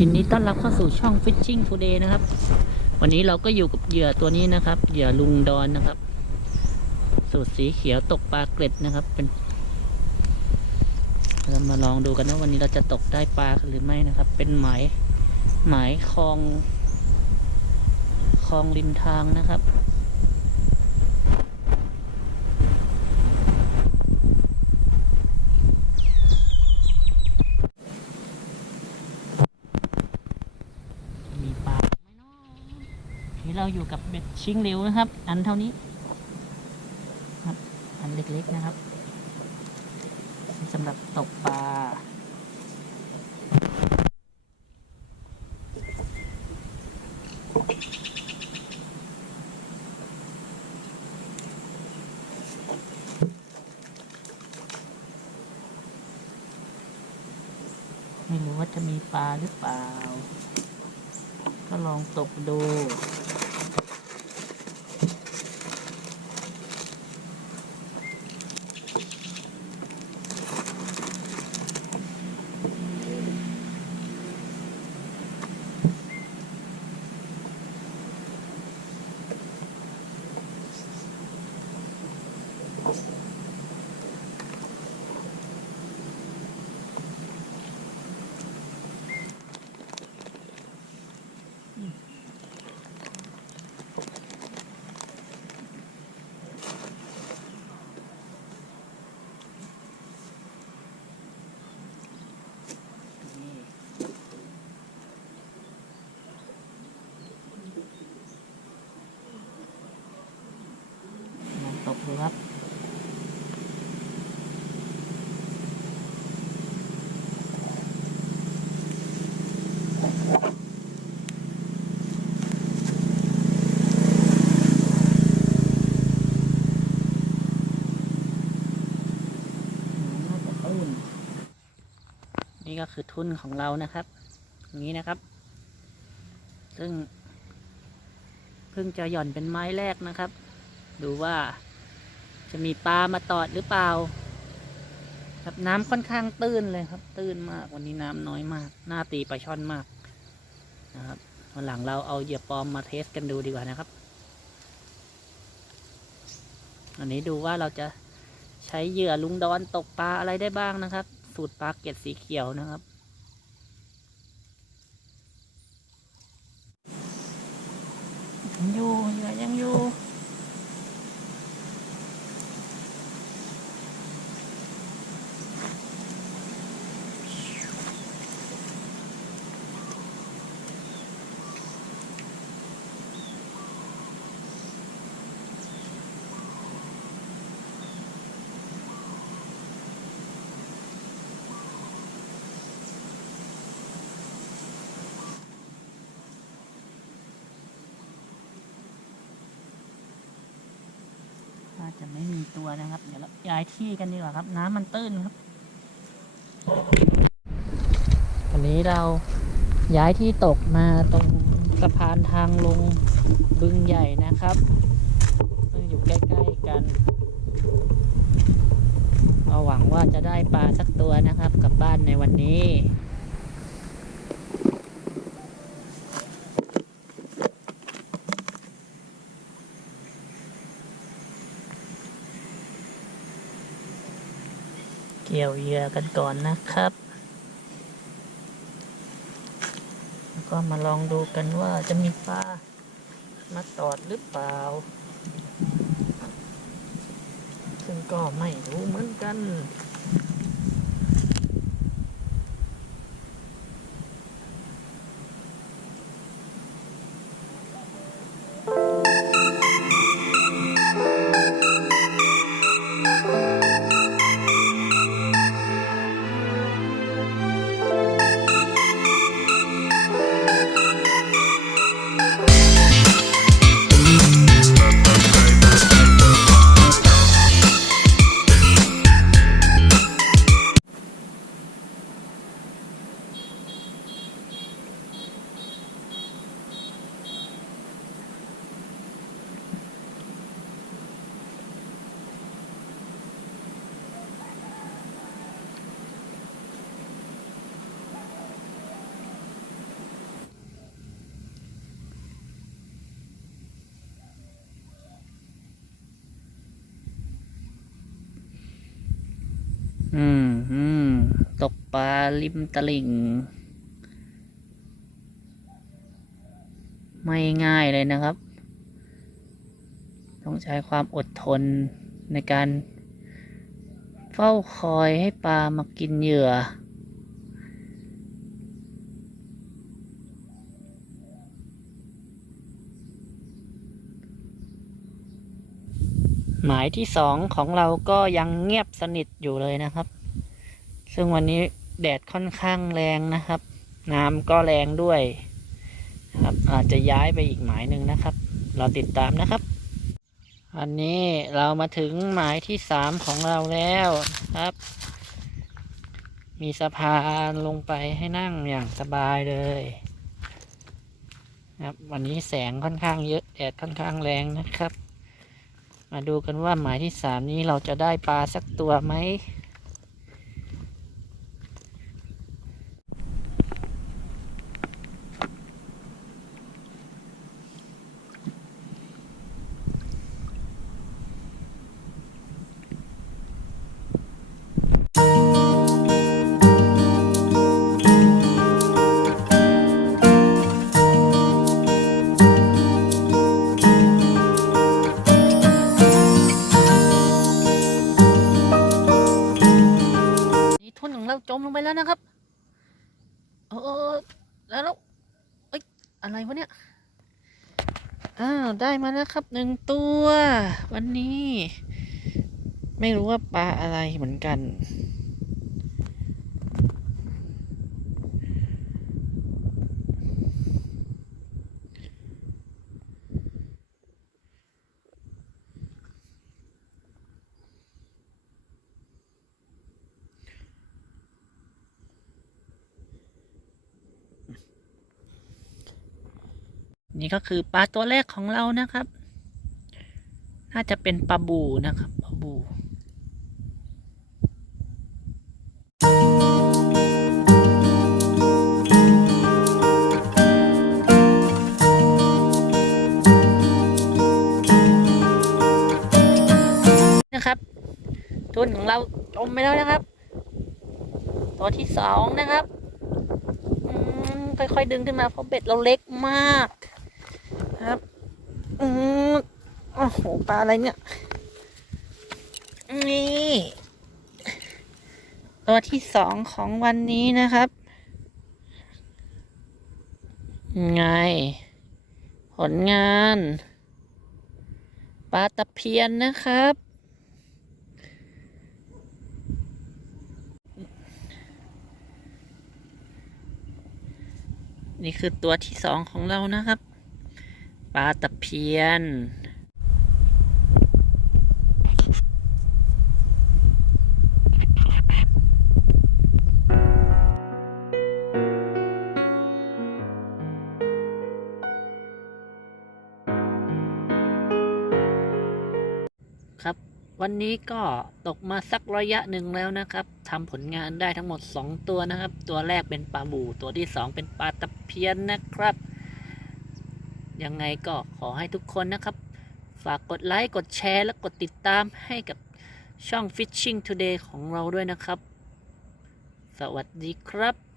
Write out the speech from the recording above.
ยินดีต้อนรับเข้าสู่ช่อง Fishing Today นะครับ วันนี้เราก็อยู่กับเหยื่อตัวนี้นะครับ เหยื่อลุงดอนนะครับ สูตรสีเขียวตกปลาเกล็ดนะครับ เป็นเรามาลองดูกันว่าวันนี้เราจะตกได้ปลาหรือไม่นะครับ เป็นหมายหมายคลองคลองริมทางนะครับ มีปลาไหมเนาะนี่เรา อยู่กับเบ็ดชิงเหลวนะครับ อันเท่านี้ครับอันเล็กๆนะครับสำหรับตกปลาไม่รู้ว่าจะมีปลาหรือเปล่า ก็ลองตกดู ครับน่าจะตื้นนี่ก็คือทุนของเรานะครับอย่างนี้นะครับ ซึ่งเพิ่งจะหย่อนเป็นไม้แรกนะครับ ดูว่า จะมีปลามาตอดหรือเปล่า ครับน้ำค่อนข้างตื้นเลยครับ ตื้นมากวันนี้น้ำน้อยมาก หน้าตีปลาช่อนมากนะครับวันหลังเราเอาเหยื่อปลอมมาเทสกันดูดีกว่านะครับ อันนี้ดูว่าเราจะใช้เหยื่อลุงดอนตกปลาอะไรได้บ้างนะครับ สูตรปลาเกล็ดสีเขียวนะครับยังอยู่เหยื่อยังอยู่ น่า จะไม่มีตัวนะครับ เดี๋ยวเราย้ายที่กันดีกว่าครับ น้ำมันตื้นครับวันนี้เราย้ายที่ตกมาตรงสะพานทางลงบึงใหญ่นะครับซึ่งอยู่ใกล้ๆกันเอาหวังว่าจะได้ปลาสักตัวนะครับกลับบ้านในวันนี้ เกี่ยวเหยื่อกันก่อนนะครับ แล้วก็มาลองดูกันว่าจะมีปลามาตอดหรือเปล่า ซึ่งก็ไม่รู้เหมือนกัน อืมอืมตกปลาริมตลิ่ง ไม่ง่ายเลยนะครับ ต้องใช้ความอดทนในการเฝ้าคอยให้ปลามากินเหยื่อ หมายที่สองของเราก็ยังเงียบสนิทอยู่เลยนะครับ ซึ่งวันนี้แดดค่อนข้างแรงนะครับ น้ำก็แรงด้วยครับอาจจะย้ายไปอีกหมายหนึ่งนะครับ เราติดตามนะครับ อันนี้เรามาถึงหมายที่สามของเราแล้วครับ มีสะพานลงไปให้นั่งอย่างสบายเลยครับวันนี้แสงค่อนข้างเยอะแดดค่อนข้างแรงนะครับ มาดูกันว่าหมายที่สามนี้เราจะได้ปลาสักตัวไหม อ้าว ได้มาแล้วครับหนึ่งตัว วันนี้ ไม่รู้ว่าปลาอะไรเหมือนกัน นี่ก็คือปลาตัวแรกของเรานะครับ น่าจะเป็นปลาบูนะครับปลาบูนะครับทุนของเราจมไปแล้วนะครับ ตัวที่สองนะครับค่อยๆดึงขึ้นมาเพราะเบ็ดเราเล็กมาก ครับอืมโอ้โหปลาอะไรเนี่ย นี่ ตัวที่สองของวันนี้นะครับ ไง ผลงาน ปลาตะเพียนนะครับนี่คือตัวที่สองของเรานะครับ ปลาตะเพียน ครับ วันนี้ก็ตกมาสักระยะหนึ่งแล้วนะครับทำผลงานได้ทั้งหมด 2 ตัวนะครับ ตัวแรกเป็นปลาบู ตัวที่ 2 เป็นปลาตะเพียนนะครับ ยังไงก็ขอให้ทุกคนนะครับ ฝากกดไลค์กดแชร์ และกดติดตามให้กับช่อง Fishing Today ของเราด้วยนะครับ สวัสดีครับ